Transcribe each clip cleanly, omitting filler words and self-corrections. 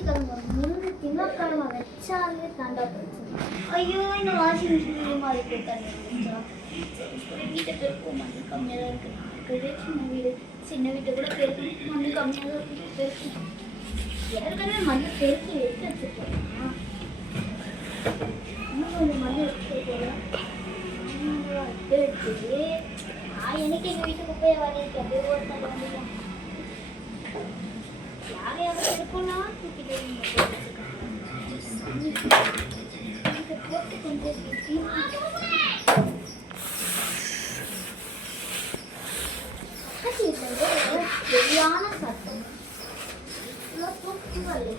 ஞாயிற்றுக்கிழமை முழு திங்கட்கிழமை வச்சாலே தாண்டா பிரச்சனை. ஐயோ இந்த வாஷிங் மிஷின் மாதிரி தண்ணி வீட்டை பெருக்கும் மண்ணு கம்மியாக தான் இருக்குது. சின்ன வீட்டை கூட பெருக்கும் மண்ணு கம்மியாக தான் இருக்குது. பெருக்கும் ஏற்கனவே மண்ணை பெருக்கி எடுத்து வச்சுருக்கோம். இன்னும் கொஞ்சம் மண்ணு எடுத்து போகலாம். எடுத்து எனக்கு எங்கள் வீட்டுக்கு போய் வரையிருக்கு அப்படியே ஒரு தடவை வந்துடலாம். யார் யாரும் இருக்குன்னா தூக்கிட்டு போட்டு கொஞ்சம் சரியான சத்தம்.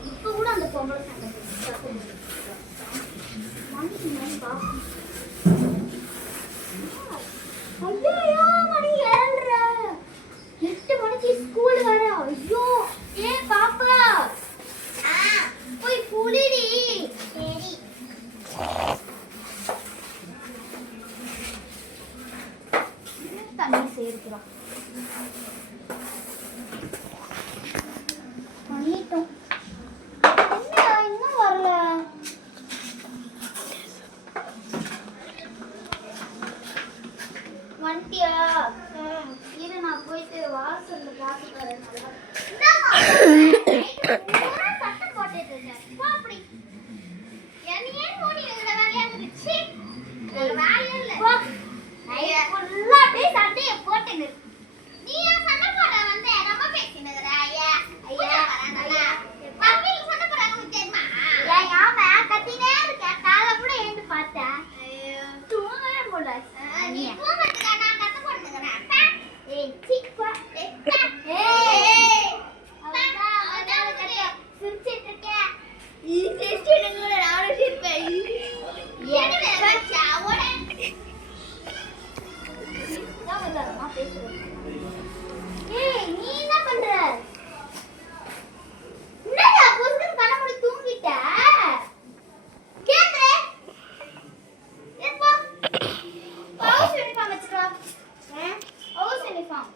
இப்ப கூட அந்த பொம்பளை சட்டம் மணி பார்க்கணும். ஐயோ மணி 7:30. 8 மணிக்கு ஸ்கூல் வர. ஐயோ ஏ பாப்பா போய் குளிடி. சரி தண்ணி சேர்க்கிறோம். பண்ணிட்டோம். இன்னும் வரல. வண்டியா இரு நான் போயிட்டு வாசல்ல பார்த்து வரேன். சட்டம் போட்டுட்டு இருக்கேன். அப்படி என்னையே மூடி இருக்கிற வேலையா இருந்துச்சு. வேலையே இல்லை ஃபுல்லா அப்படியே சட்டையை போட்டுங்க. நீ ஏன் சண்டை போட வந்த? ரொம்ப பேசினுகிற. ஐயா ஐயா தம்பி சண்டை போடுறாங்க தெரியுமா? ஆமா கத்தினே இருக்க. காலை கூட எழுந்து பார்த்தேன். தூங்கவே போல. நீ தூங்கறதுக்கா நான் கத்த போட்டுக்கிறேன். ஏய் சிப்பா சிரிச்சிட்டு இருக்கேன். நானும் சிரிப்பேன். நீ என்ன பண்ற? என்னடா புஸ்கன் கண்ண மூடி தூங்கிட்ட? கேக்குற? எப்போ ஹவுஸ் யூனிஃபார்ம் வச்சுக்கோ. ஹவுஸ் யூனிஃபார்ம்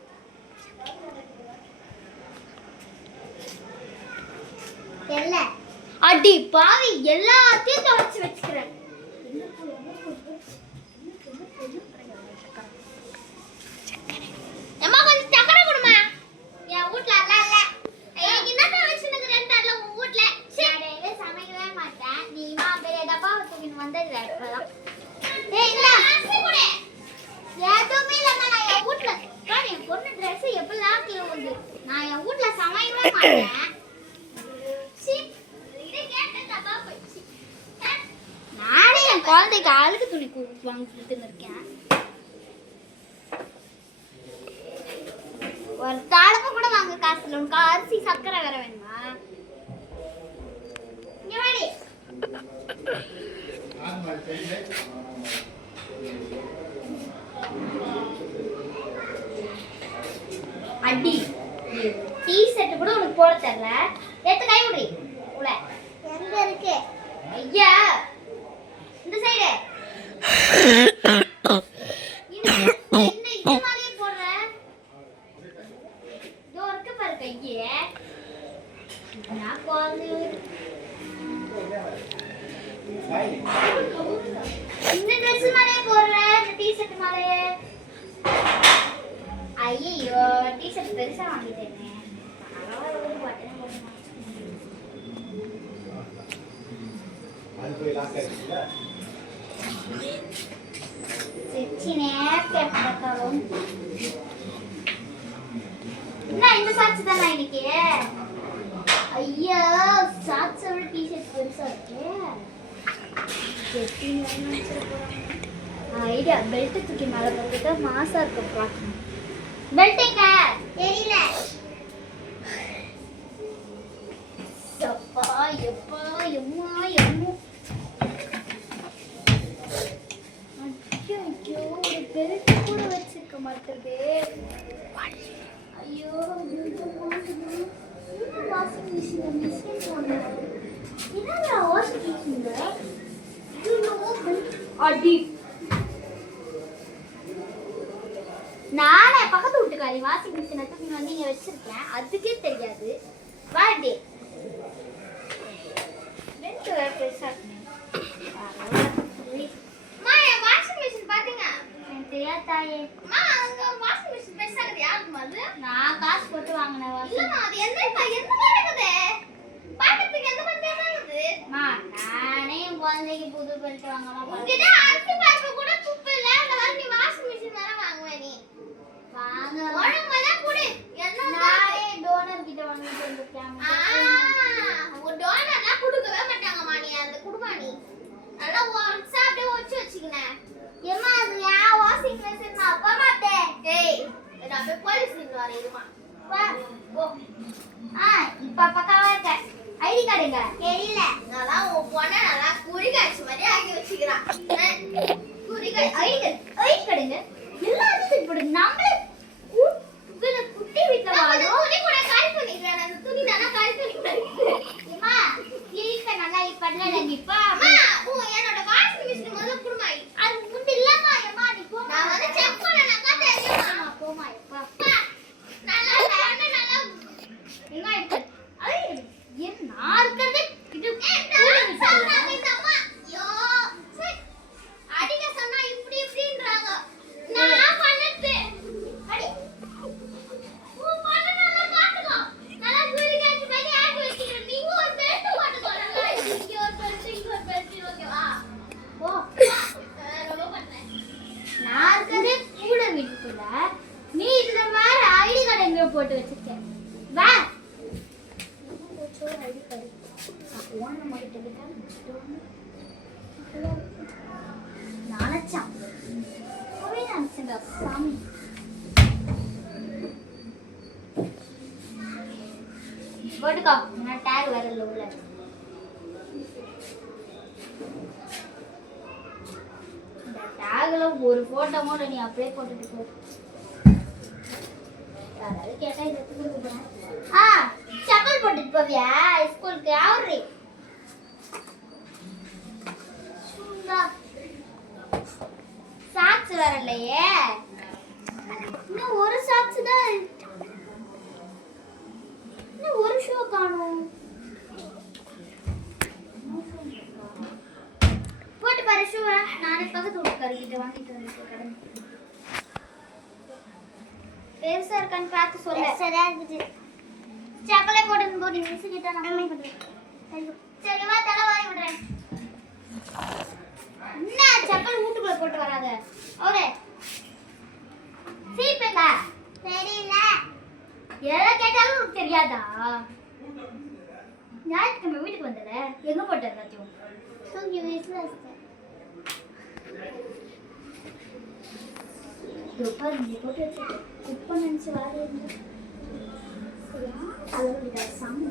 தெரியல. அடி பாவி எல்லாத்தையும் துவைச்சு வச்சுக்கிறேன். அம்மா கொஞ்சம் சக்கரை கொடுமா. என் வீட்ல எல்லாம் இல்ல. ஐயா என்ன வச்சுனுக்குறேன்னு தெரியல உன் வீட்ல. டேய் சமைக்கவே மாட்டேன். நீ பெரிய டப்பாவை தூக்கிட்டு வந்துடுற இப்பதான். ஏய் இல்ல அரிசி கொடு. எதுவுமே இல்லைன்னா நான் என் வீட்ல என் பொண்ணு ட்ரெஸ் எப்பெல்லாம் கீழே வந்து நான் என் வீட்ல சமைக்கவே மாட்டேன். நானே என் குழந்தைக்கு அழுக்கு துணி வாங்கி கொடுத்துன்னு இருக்கேன். ஒரு தாளப்பு கூட வாங்க காசு இல்லை. உனக்கு அரிசி சக்கரை வேற வேணுமா? இங்க வாடி. அடி டீ ஷர்ட் கூட உனக்கு போட தெரியல. எடுத்து கை விடுறி. உள்ள எங்க இருக்கு? ஐயா இந்த சைடு. என்ன இந்த மாதிரியே போடுற? இதோ இருக்கு பாரு கையே. நான் குழந்தை இந்த ட்ரெஸ் மாதிரியே போடுற. இந்த டீ ஷர்ட் மாதிரியே. ஐயோ டீ ஷர்ட் பெருசா வாங்கிட்டேனே. ஒரு பட்டன் போடுமா? இந்த சாட்சி தானா இன்னைக்கு? ஐயா சாட்சியோட டிஷர்ட் பெருசா இருக்கு. ஐடியா பெல்ட் தூக்கி மேல போட்டுட்டா மாசா இருக்க பார்க்கணும். பெல்ட்டுங்க தெரியல. எப்பா எப்பா எம்மா எம்மு. ஐயோ ஒரு பெல்ட் கூட வச்சிருக்க மாட்டேங்குது. ஐயோ வாஷிங் மிஷின் போடணும். என்னடா வாஷிங் மிஷின்ல அடி. நானே பக்கத்து வீட்டுக்காரி வாஷிங் மிஷினை தூக்கி வந்து இங்க வச்சிருக்கேன். அதுக்கே தெரியாது. வாடி பெருசா இருக்கு. அம்மா என் வாஷிங் மிஷின் பாத்தீங்க? எனக்கு தெரியாது தாயே. அம்மா அங்க வாஷிங் மிஷின் பெருசா இருக்கு. யாருக்குமா அது? நான் காசு போட்டு வாங்குன வாஷிங். இல்லம்மா அது எந்த மாதிரி இருக்குது? பாக்கிறதுக்கு எந்த மாதிரி இருக்குது? அம்மா நானே என் குழந்தைக்கு புது பெல்ட் வாங்கலாம். உங்ககிட்ட அரிசி பருப்பு கூட துப்பு இல்ல. அந்த மாதிரி நீ வாஷிங் மிஷின் வேற வாங்குவே நீ. வாங்க. ஒழுங்கா தான் குடு. நானே டோனர் கிட்ட வாங்கிட்டு வந்திருக்கேன். ஒரு டோனர்லாம் கொடுக்கவே மாட்டாங்கம்மா. நீ அந்த குடுமா நீ. நல்லா சாப்பிட்டு வச்சு வச்சுக்கினே. ஏம்மா அது ஏன் வாஷிங் மிஷின் நான் போக மாட்டேன். ஏய் நான் போய் போலீஸ் நின்று வரேன் இருமா. வா போ. இப்ப பக்காவா இருக்க. ஐடி கார்டுங்க தெரியல. நல்லா உன் பொண்ணை நல்லா குறிகாட்சி மாதிரி ஆக்கி வச்சுக்கிறான். ஐடி கார்டுங்க எல்லாரும் இப்படி நம்மளே குட்டி வீட்டுல வாழும். துணி கூட கால் பண்ணிக்கிறேன். அந்த துணி நல்லா கால் பண்ணிக்கிறேன். அம்மா ப்ளீஸ் நல்லா பண்ணல இப்ப. அம்மா என்னோட வாஷிங் மிஷின் முதல்ல குடுமா. அது முன்ன இல்லம்மா. அம்மா நீ போ. நான் வந்து செக் பண்ணனக்கா தெரியுமா. போமா அப்பா. நல்லா நல்லா எங்க இருக்கு? ஏன் நான் இருக்கறது இது சொன்னாங்க இந்த அம்மா. ஐயோ அடிக்க சொன்னா இப்படி இப்படின்றாங்க. நான் பண்ணது அடி ஓ பண்ணனல காட்டுங்க. நல்லா குறிகாட்சி மாதிரி ஆக்கி வச்சிருக்கீங்க. நீங்க ஒரு பெல்ட் போட்டுக்கோங்க. இங்க ஒரு பெல்ட் ஓகேவா? ஓ ரொம்ப பண்ணேன். நான் இருக்கறது கூட வீட்டுக்குள்ள. நீ இந்த மாதிரி ஐடி கார்டு எங்க போட்டு வச்சிருக்க? வா ஐடி கார்டு போன் நம்ம கிட்ட கிட்ட நானச்சான் ஒரே நினைச்சேன் சாமி. போட்டுக்கோ. நான் டேக் வேற இல்ல உள்ள. இந்த டேக்ல ஒரு போட்டோ கூட நீ அப்படியே போட்டுட்டு போ. யாராவது கேட்டா எடுத்து கொடுக்குறேன். செப்பல் போட்டுட்டு போவியா ஸ்கூலுக்கு? ஆவறி சாக்ஸ் வரலையே. இன்னும் ஒரு சாக்ஸ் தான். இன்னும் ஒரு ஷூ காணோம். போட்டு பாரு ஷூ. நானே பக்கத்து வீட்டுக்காரர்கிட்ட வாங்கிட்டு வந்துருக்கேன். பெருசா இருக்கான்னு பார்த்து சொல்ல. சரியா இருக்குது. செப்பலே போட்டு போட்டு மிஸ் கிட்ட நான் பண்றேன். சரி வா தலை வாரி விடுறேன். என்ன செப்பல் வீட்டுக்குள்ள போட்டு வராத. ஓரே சீப்பேங்க தெரியல. எதை கேட்டாலும் உனக்கு தெரியாதா? ஞாயிற்றுக்கிழமை வீட்டுக்கு வந்தல எங்க போட்ட எல்லாத்தையும் தூங்கி வீட்டுல போட்டு வச்சு குப்பை நினைச்சு வர சாமி.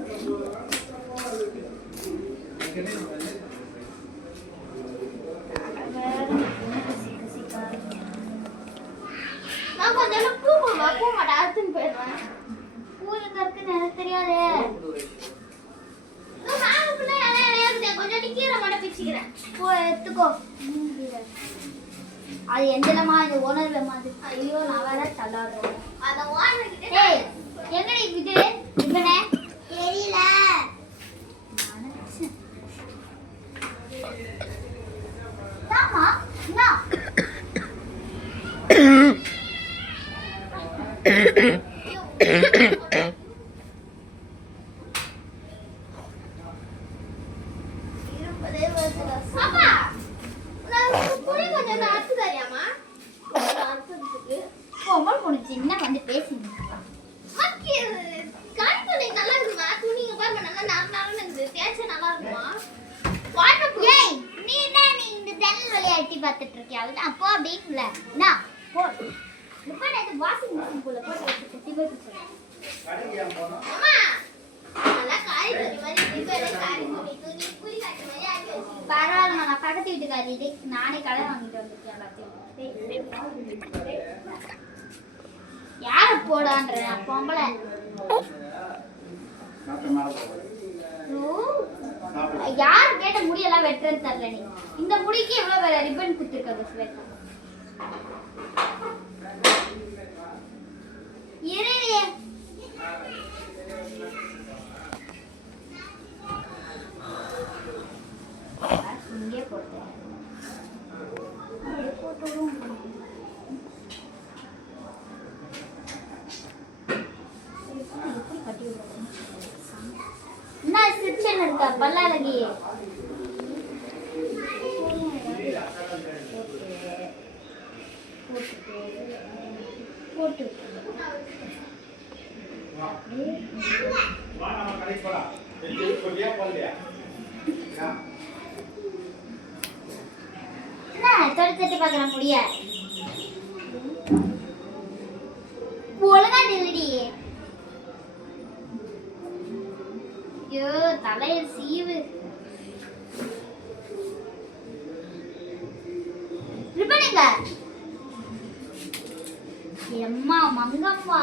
நான் கொஞ்சம் பூ மாட்டேன். அறுத்துன்னு போயிடுவேன். பூ எங்க இருக்குன்னு எனக்கு தெரியாது. கொஞ்சம் கீரை மட்டும் பிச்சுக்கிறேன். பூ எடுத்துக்கோ. அது எந்தலமா இது ஓனர் மாதிரி. ஐயோ நான் வேற தள்ளாடுறேன். அந்த ஓனர் கிட்ட ஏய் என்னடி இது இவனே தெரியல. தாமா நா சின்ன வந்து பேசிங்க. நல்லா இருக்குமா? துணிங்க பாருங்க நல்லா நார்மலான இருக்குது. தேய்ச்சா நல்லா இருக்குமா? வாட்டர் ஏய் நீ என்ன நீ இந்த ஜன்னல் வழியா எட்டி பார்த்துட்டு இருக்கியா? அதான் போ அப்படிங்கல. நான் போ. இப்போ நான் இந்த வாஷிங் மிஷின் குள்ள போட்டு வச்சு டிபே குடுறேன். அம்மா நல்லா காய் துணி மாதிரி டிபேல காய் துணி புளி காய்ச்ச மாதிரி ஆக்கி வச்சு. பரவாயில்லை நான் பக்கத்து வீட்டுக்காரி இது நானே கடை வாங்கிட்டு வந்திருக்கேன் எல்லாத்தையும். யார போடான்ற பொம்பளை யாரு கேட்ட முடியெல்லாம் வெட்டுறது தரல. நீ இந்த முடிக்கு எவ்வளவு ரிப்பன் குத்திருக்க ஸ்வேதா? இறையே டியூஷன் இருக்கா பல்லாலகி போட்டு தட்டி பார்க்கலாம் முடிய ஒழுங்கா நில்லடி. ஐயோ தலைய சீவு. ரிப்பனுங்க எம்மா மங்கம்மா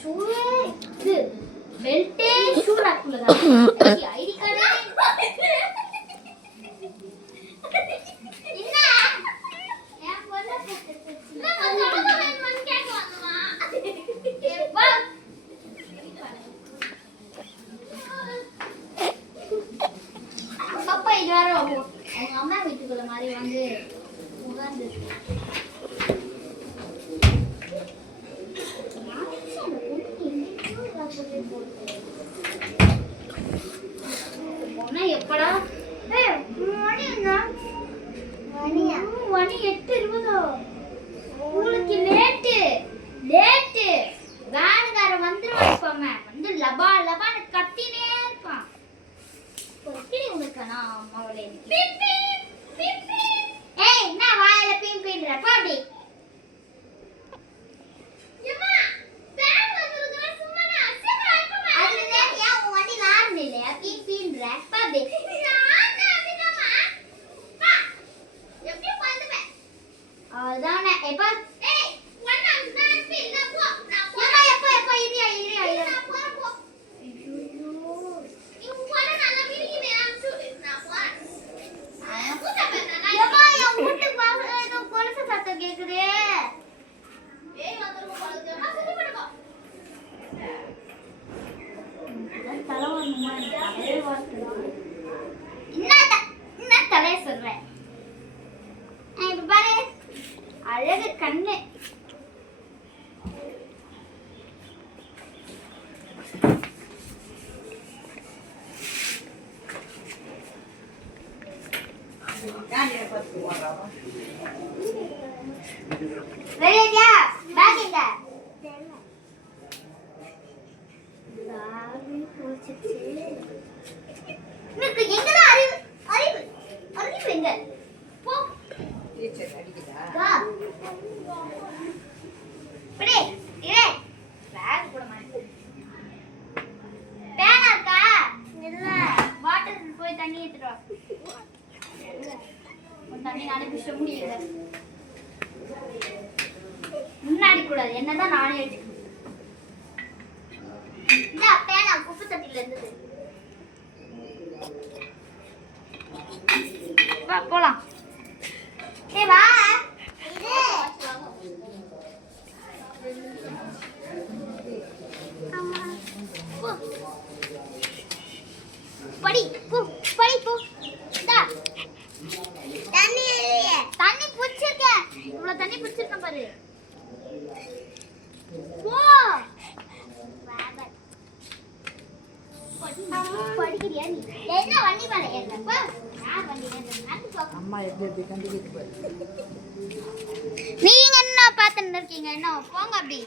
ஷூவே இது பெல்ட்டே ஷூ ராக்குள்ள தான் ஐடி கார்டு என்ன ஏன் போல நான் கேக்க வந்தமா எப்பா பாப்பா இது வர அவங்க அம்மா வீட்டுக்குள்ள மாதிரி வந்து உட்கார்ந்து எப்படா மணி 8:20 உங்களுக்கு லேட்டு வேனுக்கார வந்துருவாங்க வந்து லபா லபான்னு கத்தினே இருப்பான். உனக்கு நான் அம்மாவோட ஏய் என்ன வாயில பீம்பின்ற பாடி அதானே எப்ப கேக்குதே என்ன தலைய சொல்றேன் பாரு அழகு கண்ணு ரெடியா பாக்கிங்க எனக்கு எங்கதான் அறிவு எங்க போ டீச்சர் அடிக்குதா வா படி இரே பேக் போட மாட்டேன் பேனா இருக்கா இல்ல வாட்டர் போய் தண்ணி எடுத்துட்டு வா தண்ணி நானே பிடிச்ச முடியல முன்னாடி கூடாது என்னதான் நானே எடுத்துக்கணும். இந்த பேனா குப்பை தட்டில இருந்தது வா போலாம். ஏய் வா இது அம்மா போ படி போ டா தண்ணி புடிச்சிருக்கேன் இவ்வளவு தண்ணி புடிச்சிருக்கேன் பாரு போ படிக்கிறியா நீ என்ன வண்டி மேல ஏறப்ப நான் வண்டி ஏறேன் அம்மா எப்படி கண்டிக்கிட்டு பாரு நீங்க என்ன பாத்துட்டு இருக்கீங்க என்ன போங்க அப்படி